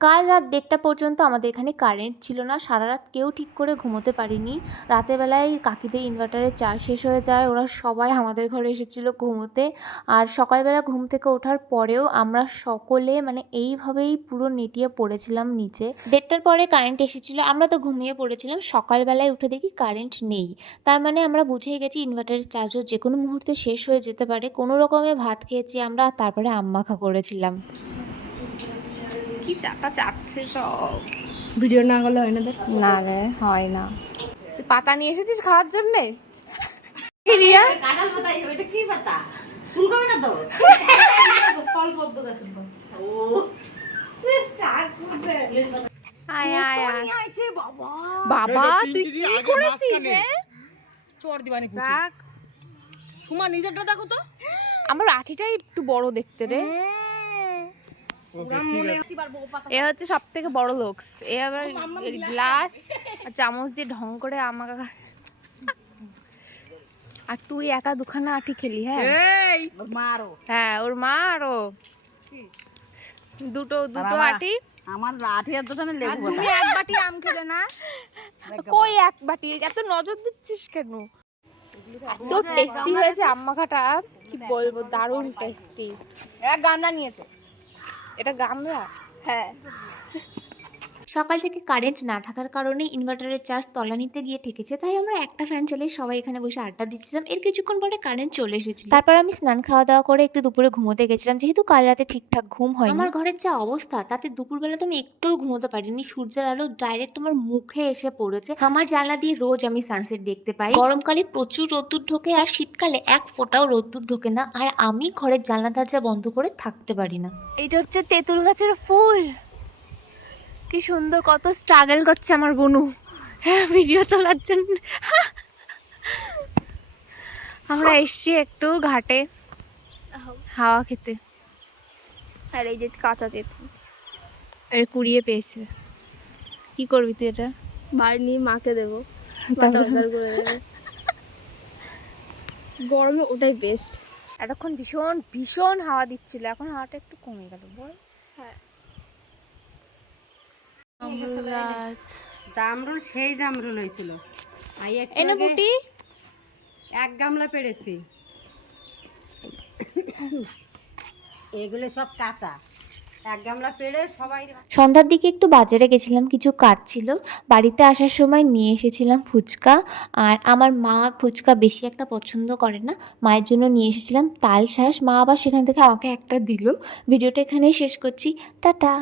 কাল রাত ১:৩০ পর্যন্ত আমাদের এখানে কারেন্ট ছিল না। সারারাত কেউ ঠিক করে ঘুমোতে পারিনি। রাতের বেলায় কাকিদের ইনভার্টারের চার্জ শেষ হয়ে যায়। ওরা সবাই আমাদের ঘরে এসেছিল ঘুমোতে। আর সকালবেলা ঘুম থেকে ওঠার পরেও আমরা সকলে মানে এইভাবেই পুরো নেটিয়ে পড়েছিলাম নিচে। ১:৩০টার পরে কারেন্ট এসেছিল। আমরা তো ঘুমিয়ে পড়েছিলাম। সকালবেলায় উঠে দেখি কারেন্ট নেই। তার মানে আমরা বুঝেই গেছি ইনভার্টারের চার্জও যেকোনো মুহূর্তে শেষ হয়ে যেতে পারে। কোনো রকমে ভাত খেয়েছি আমরা, তারপরে আম মাখা করেছিলাম। কি চাটা চাটছে সব। ভিডিও না করলে হয় না দেখ। না রে, হয় না। তুই পাতা নিয়ে এসেছিস খাওয়ার জন্যে? রিয়া কাঁঠাল পাতা, এটা কি পাতা? ফুলকপি না তো? ফল পদ্ম গাছের পাতা। ও চার ফুটে। আয় আয় আয়। আইছে বাবা। বাবা তুই কি করেছিস রে? চোর দিবানি পুচু। দেখ সুমা নিজেরটা দেখো তো। আমার আঠিটাই একটু বড় দেখতে রে। এ হচ্ছে সব থেকে বড় লোকস। এ আবার গ্লাস আর চামচ দিয়ে ঢং করে আমাকে। আর তুই একা দুখানা আঠি খেলি? হ্যাঁ এই মারো। হ্যাঁ, ওর মা আরো দুটো আঠি। আমার লাঠি এত টানে লেবু পাতা। তুমি এক বাটি আম খেলে না? কই এক বাটি? এত নজর দিচ্ছিস কেন? এত টেস্টি হয়েছে আম মাখাটা, কি বলবো, দারুণ টেস্টি। এক গামলা নিয়েছে। এটা গামলা? হ্যাঁ। সকাল থেকে কারেন্ট না থাকার কারণে ইনভার্টারের চার্জ তলানিতে গিয়ে ঠেকেছে, তাই আমরা একটা ফ্যান চালিয়ে সবাই এখানে বসে আড্ডা দিচ্ছিলাম। এর কিছুক্ষণ পরে কারেন্ট চলে এসেছিল। তারপর আমি স্নান খাওয়া দাওয়া করে একটু দুপুরে ঘুমোতে গেছিলাম, যেহেতু কাল রাতে ঠিকঠাক ঘুম হয়নি। আমার ঘরের যা অবস্থা, তাতে দুপুরবেলা তো আমি একটুও ঘুমোতে পারিনি। সূর্যের আলো ডাইরেক্ট আমার মুখে এসে পড়েছে। আমার জানলা দিয়ে রোজ আমি সানসেট দেখতে পাই। গরমকালে প্রচুর রোদ্দুর ঢোকে আর শীতকালে এক ফোঁটাও রোদ্দুর ঢোকে না। আর আমি ঘরের জানলা দরজা বন্ধ করে থাকতে পারি না। এইটা হচ্ছে তেঁতুল গাছের ফুল। কি সুন্দর, কত স্ট্রাগল করছে আমার বনু হ্যাঁ ভিডিও তোলার জন্য। আমরা এসছি একটু ঘাটে হাওয়া খেতে। আর এই যে কাঁচা তেঁতুল এর কুড়িয়ে পেয়েছে। কি করবি তুই এটা? বাড়ি নিয়ে মাকে দেবো, গরমে ওটাই বেস্ট। এতক্ষণ ভীষণ ভীষণ হাওয়া দিচ্ছিল, এখন হাওয়াটা একটু কমে গেল। বল। হ্যাঁ, জামরুল সেই জামরুল হয়েছিল। এনে বুটি এক গামলা পেরেছি। এগুলো সব কাঁচা, এক গামলা পেরে সবাই। সন্ধ্যার দিকে একটু বাজারে গেছিলাম, কিছু কাজ ছিল। বাড়িতে আসার সময় নিয়ে এসেছিলাম ফুচকা। আর আমার মা ফুচকা বেশি একটা পছন্দ করে না, মায়ের জন্য নিয়ে এসেছিলাম তালশাঁস। মা আবার সেখান থেকে আমাকে একটা দিল। ভিডিওটা এখানেই শেষ করছি, টাটা।